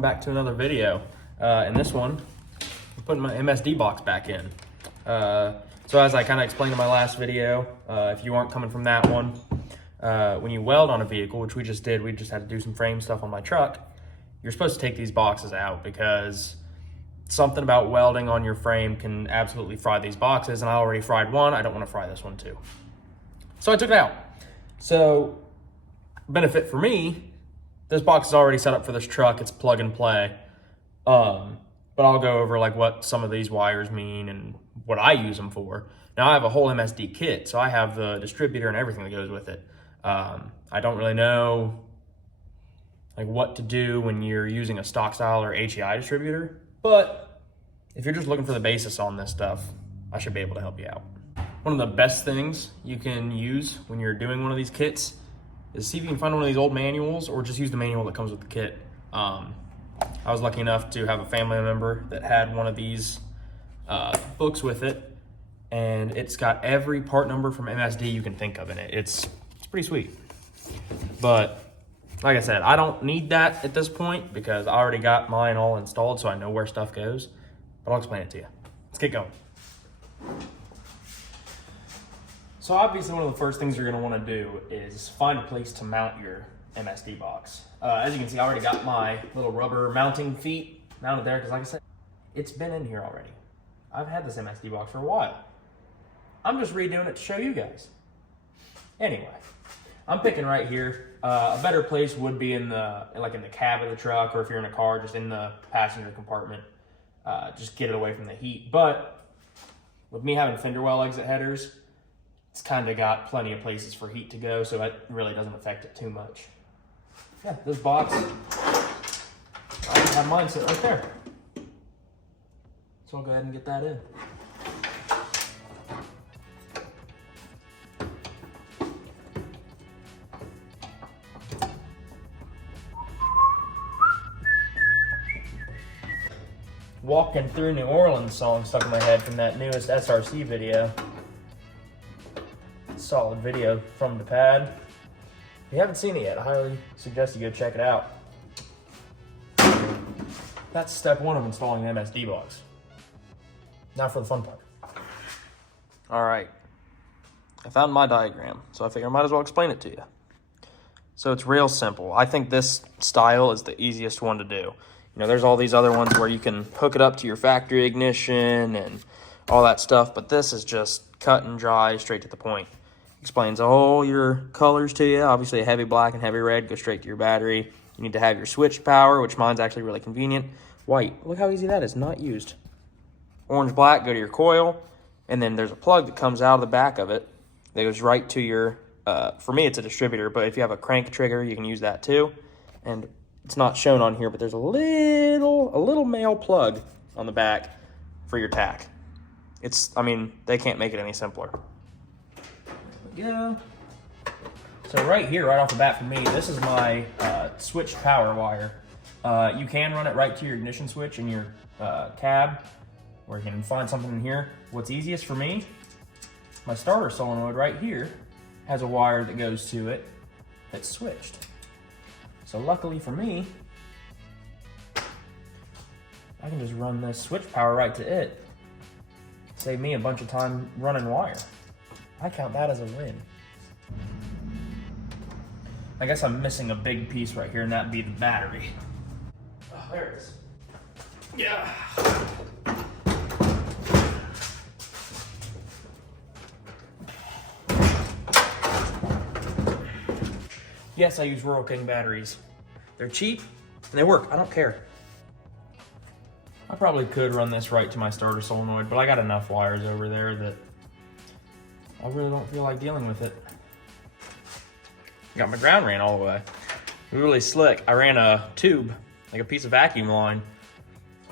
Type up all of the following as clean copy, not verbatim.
welcome back to another video. In this one, I'm putting my MSD box back in. So as I kind of explained in my last video, if you aren't coming from that one, when you weld on a vehicle, which we just did, we just had to do some frame stuff on my truck, you're supposed to take these boxes out because something about welding on your frame can absolutely fry these boxes, and I already fried one. I don't want to fry this one too. So I took it out. So benefit for me, this box is already set up for this truck. It's plug and play. But I'll go over like what some of these wires mean and what I use them for. Now I have a whole MSD kit, so I have the distributor and everything that goes with it. I don't really know like what to do when you're using a stock style or HEI distributor, but if you're just looking for the basis on this stuff, I should be able to help you out. One of the best things you can use when you're doing one of these kits is see if you can find one of these old manuals or just use the manual that comes with the kit. I was lucky enough to have a family member that had one of these books with it, and it's got every part number from MSD you can think of in it. It's pretty sweet. But like I said, I don't need that at this point because I already got mine all installed, so I know where stuff goes, but I'll explain it to you. Let's get going. So obviously one of the first things you're gonna wanna do is find a place to mount your MSD box. As you can see, I already got my little rubber mounting feet mounted there because like I said, it's been in here already. I've had this MSD box for a while. I'm just redoing it to show you guys. Anyway, I'm picking right here. A better place would be in the cab of the truck, or if you're in a car, just in the passenger compartment. Just get it away from the heat. But with me having fender well exit headers, it's kind of got plenty of places for heat to go, so it really doesn't affect it too much. Yeah, this box, I have mine sit right there. So I'll go ahead and get that in. Walking Through New Orleans song stuck in my head from that newest SRC video. Solid video from the pad. If you haven't seen it yet, I highly suggest you go check it out. That's step one of installing the MSD box. Now for the fun part. All right, I found my diagram, so I figure I might as well explain it to you. So it's real simple. I think this style is the easiest one to do. You know, there's all these other ones where you can hook it up to your factory ignition and all that stuff, but this is just cut and dry, straight to the point. Explains all your colors to you. Obviously a heavy black and heavy red go straight to your battery. You need to have your switch power, which mine's actually really convenient. White, look how easy that is, not used. Orange black, go to your coil, and then there's a plug that comes out of the back of it that goes right to your, for me it's a distributor, but if you have a crank trigger, you can use that too. And it's not shown on here, but there's a little male plug on the back for your tack. I mean, they can't make it any simpler. Yeah. So right here, right off the bat for me, this is my switched power wire. You can run it right to your ignition switch in your cab, or you can find something in here. What's easiest for me, my starter solenoid right here has a wire that goes to it that's switched. So luckily for me, I can just run this switch power right to it. Save me a bunch of time running wire. I count that as a win. I guess I'm missing a big piece right here, and that'd be the battery. Oh, there it is. Yeah. Yes, I use Rural King batteries. They're cheap and they work. I don't care. I probably could run this right to my starter solenoid, but I got enough wires over there that I really don't feel like dealing with it. Got my ground ran all the way. Really slick. I ran a tube, like a piece of vacuum line,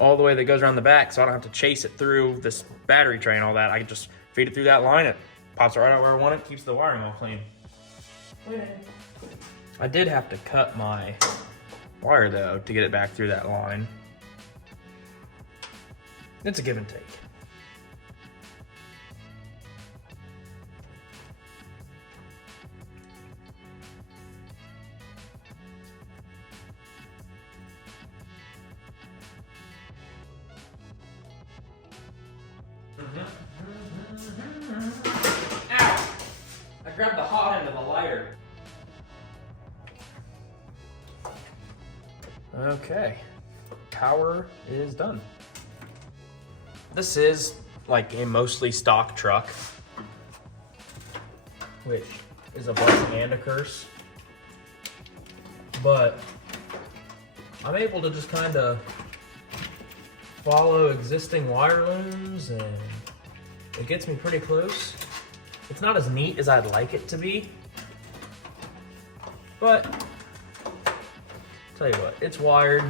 all the way that goes around the back, so I don't have to chase it through this battery tray and all that. I can just feed it through that line. It pops it right out where I want it, keeps the wiring all clean. I did have to cut my wire though to get it back through that line. It's a give and take. Ow! I grabbed the hot end of the lighter. Okay, power is done. This is like a mostly stock truck, which is a blessing and a curse. But I'm able to just kind of follow existing wire looms, and it gets me pretty close. It's not as neat as I'd like it to be, but tell you what, it's wired.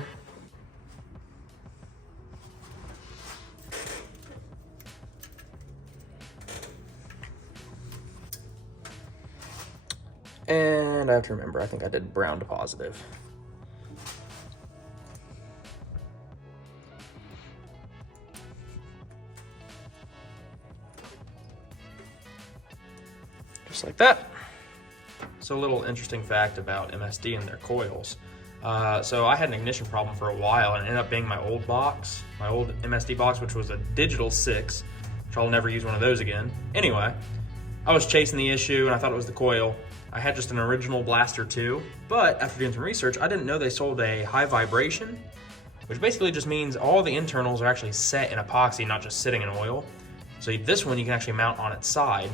And I have to remember, I think I did brown to positive. Just like that. So a little interesting fact about MSD and their coils. So I had an ignition problem for a while, and it ended up being my old box, my old MSD box, which was a digital 6, which I'll never use one of those again. Anyway, I was chasing the issue and I thought it was the coil. I had just an original Blaster 2, but after doing some research, I didn't know they sold a high vibration, which basically just means all the internals are actually set in epoxy, not just sitting in oil. So this one you can actually mount on its side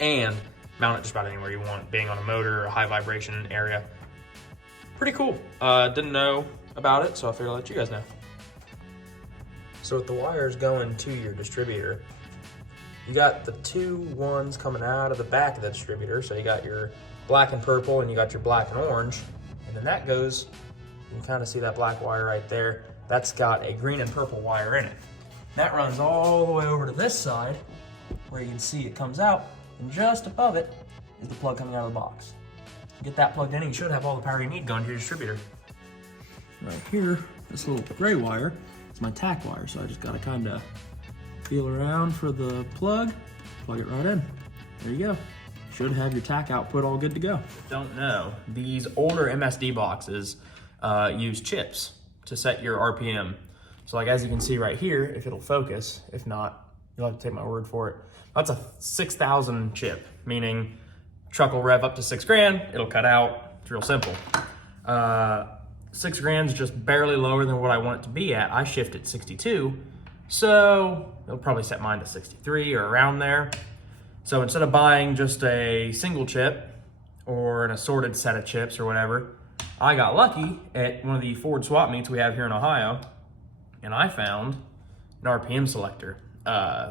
and mount it just about anywhere you want, being on a motor or a high vibration area. Pretty cool. Didn't know about it, so I figured I'll let you guys know. So with the wires going to your distributor, you got the two ones coming out of the back of the distributor. So you got your black and purple, and you got your black and orange. And then that goes, you can kind of see that black wire right there. That's got a green and purple wire in it. That runs all the way over to this side, where you can see it comes out, and just above it is the plug coming out of the box. Get that plugged in, and you should have all the power you need going to your distributor. Right here, this little gray wire is my tack wire, so I just gotta kind of feel around for the plug it right in. There you go. Should have your tack output all good to go. Don't know, these older MSD boxes use chips to set your RPM. So like as you can see right here, if it'll focus, if not, you'll have to take my word for it. That's a 6,000 chip, meaning truck will rev up to 6 grand, it'll cut out. It's real simple. 6 grand is just barely lower than what I want it to be at. I shift at 62, so it'll probably set mine to 63 or around there. So instead of buying just a single chip or an assorted set of chips or whatever, I got lucky at one of the Ford swap meets we have here in Ohio, and I found an RPM selector.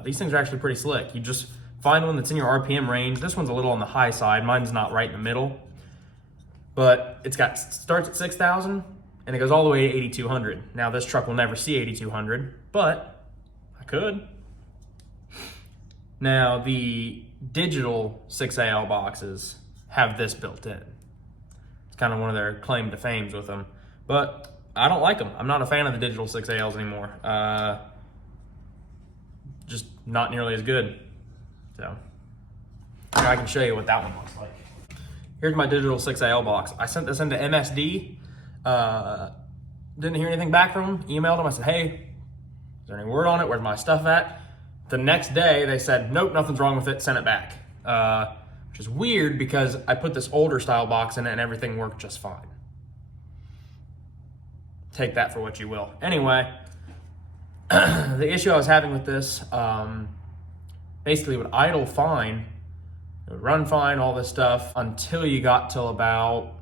These things are actually pretty slick. You just find one that's in your RPM range. This one's a little on the high side. Mine's not right in the middle, but it's got starts at 6,000 and it goes all the way to 8,200. Now this truck will never see 8,200, but I could. Now the digital 6AL boxes have this built in. It's kind of one of their claim to fames with them, but I don't like them. I'm not a fan of the digital 6ALs anymore. Just not nearly as good. So I can show you what that one looks like. Here's my digital 6AL box. I sent this into MSD. Didn't hear anything back from them. Emailed them. I said, hey, is there any word on it? Where's my stuff at? The next day they said, nope, nothing's wrong with it. Send it back. Which is weird because I put this older style box in it and everything worked just fine. Take that for what you will. Anyway, the issue I was having with this, basically it would idle fine, it would run fine, all this stuff, until you got till about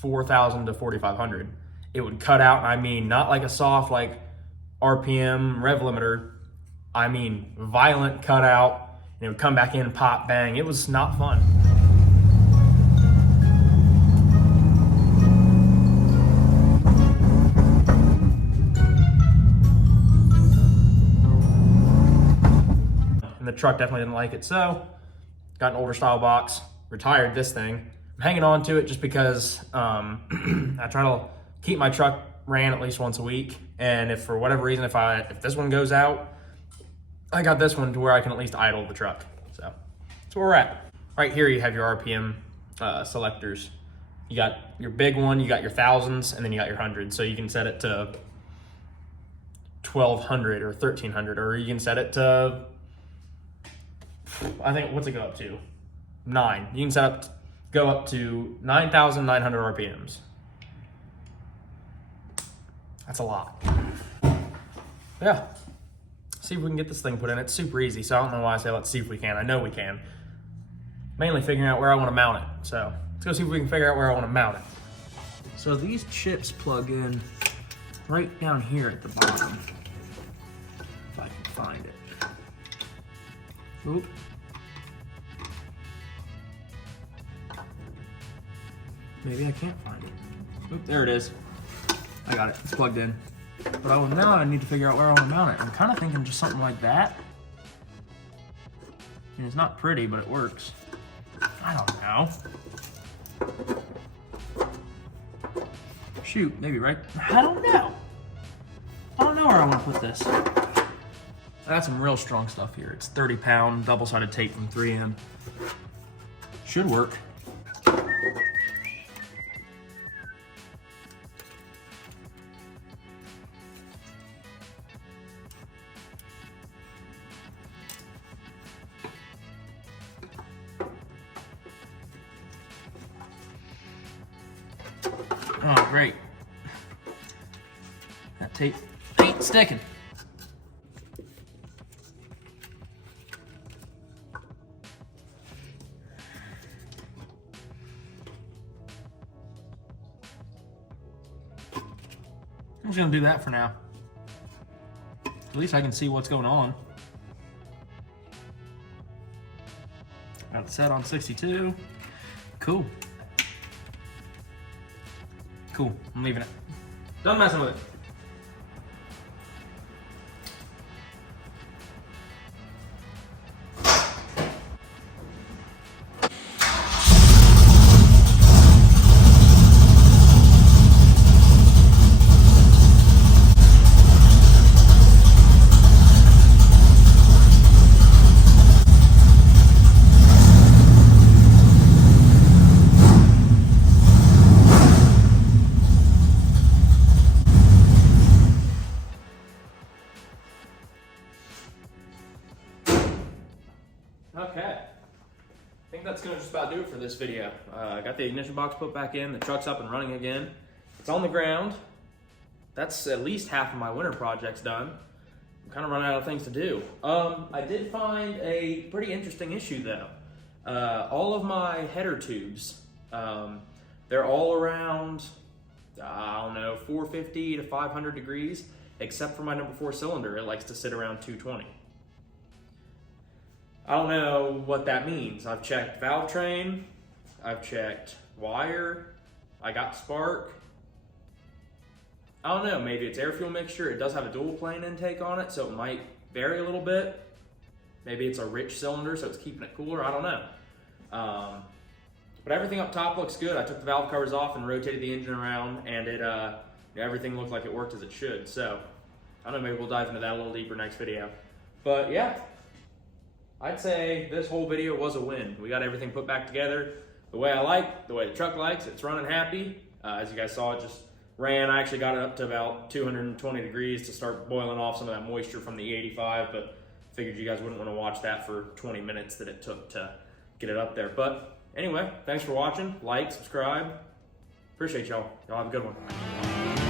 4,000 to 4,500. It would cut out, and I mean, not like a soft like RPM rev limiter, I mean violent cutout, and it would come back in, pop, bang. It was not fun. The truck definitely didn't like it, so got an older style box, retired this thing. I'm hanging on to it just because I try to keep my truck ran at least once a week, and if for whatever reason, if this one goes out, I got this one to where I can at least idle the truck. So that's where we're at. Right here you have your RPM selectors. You got your big one, you got your thousands, and then you got your hundreds. So you can set it to 1200 or 1300, or you can set it to, I think, what's it go up to? 9. You can go up to 9,900 RPMs. That's a lot. Yeah. See if we can get this thing put in. It's super easy, so I don't know why I say let's see if we can. I know we can. Mainly figuring out where I want to mount it. So let's go see if we can figure out where I want to mount it. So these chips plug in right down here at the bottom, if I can find it. Oop. Maybe I can't find it. Oop, there it is. I got it, it's plugged in. But now I need to figure out where I want to mount it. I'm kind of thinking just something like that. I mean, it's not pretty, but it works. I don't know. Shoot, maybe right? I don't know. I don't know where I want to put this. I got some real strong stuff here. It's 30-pound double-sided tape from 3M. Should work. Oh, great. That tape ain't sticking. I'm just gonna do that for now. At least I can see what's going on. Got it set on 62. Cool. Cool, I'm leaving it. Done messing with it. Okay, I think that's gonna just about do it for this video. I got the ignition box put back in, the truck's up and running again. It's on the ground. That's at least half of my winter projects done. I'm kind of running out of things to do. I did find a pretty interesting issue though. All of my header tubes, they're all around, I don't know, 450 to 500 degrees, except for my number 4 cylinder. It likes to sit around 220. I don't know what that means. I've checked valve train, I've checked wire, I got spark. I don't know, maybe it's air fuel mixture. It does have a dual plane intake on it, so it might vary a little bit. Maybe it's a rich cylinder, so it's keeping it cooler, I don't know. But everything up top looks good. I took the valve covers off and rotated the engine around, and everything looked like it worked as it should. So, I don't know, maybe we'll dive into that a little deeper next video. But yeah. I'd say this whole video was a win. We got everything put back together the way I like, the way the truck likes. It's running happy. As you guys saw, it just ran. I actually got it up to about 220 degrees to start boiling off some of that moisture from the 85, but figured you guys wouldn't want to watch that for 20 minutes that it took to get it up there. But anyway, thanks for watching. Like, subscribe. Appreciate y'all. Y'all have a good one.